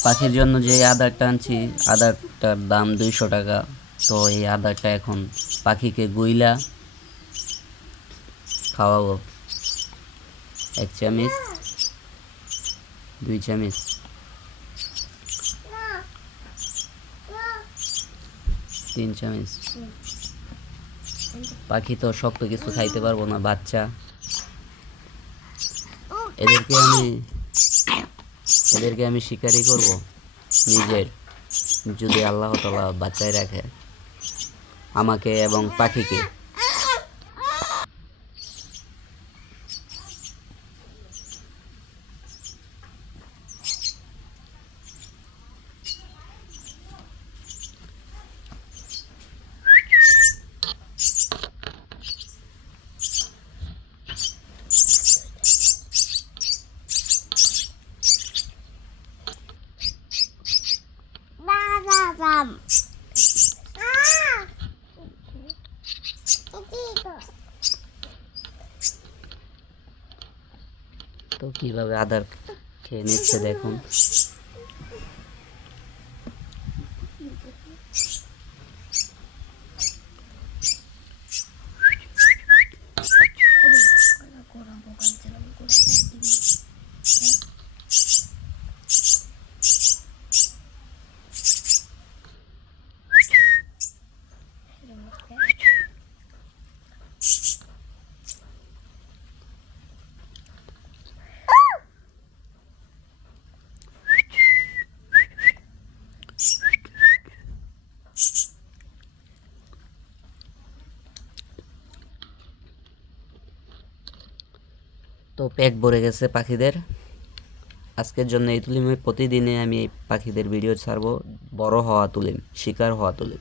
পাখির জন্য যে আদারটা আনছি, আদারটার দাম 200 টাকা। তো এই আদারটা এখন পাখিকে গুইলা খাওয়াবো। 1 চামচ, 2 চামচ, 3 চামচ। পাখি তো শক্ত কিছু খাইতে পারবো না, বাচ্চা। এদেরকে আমি শিকারি করব নিজের, যদি আল্লাহ তাআলা বাঁচায় রাখে আমাকে এবং পাখিকে। তো কিভাবে আদার খেয়ে নিচ্ছে দেখুন। তো পেট ভরে গেছে পাখিদের। আজকের জন্য এই তুলিমে প্রতিদিনে আমি এই পাখিদের ভিডিও ছাড়বো, বড় হওয়া তুলিম, শিকার হওয়া তুলিম।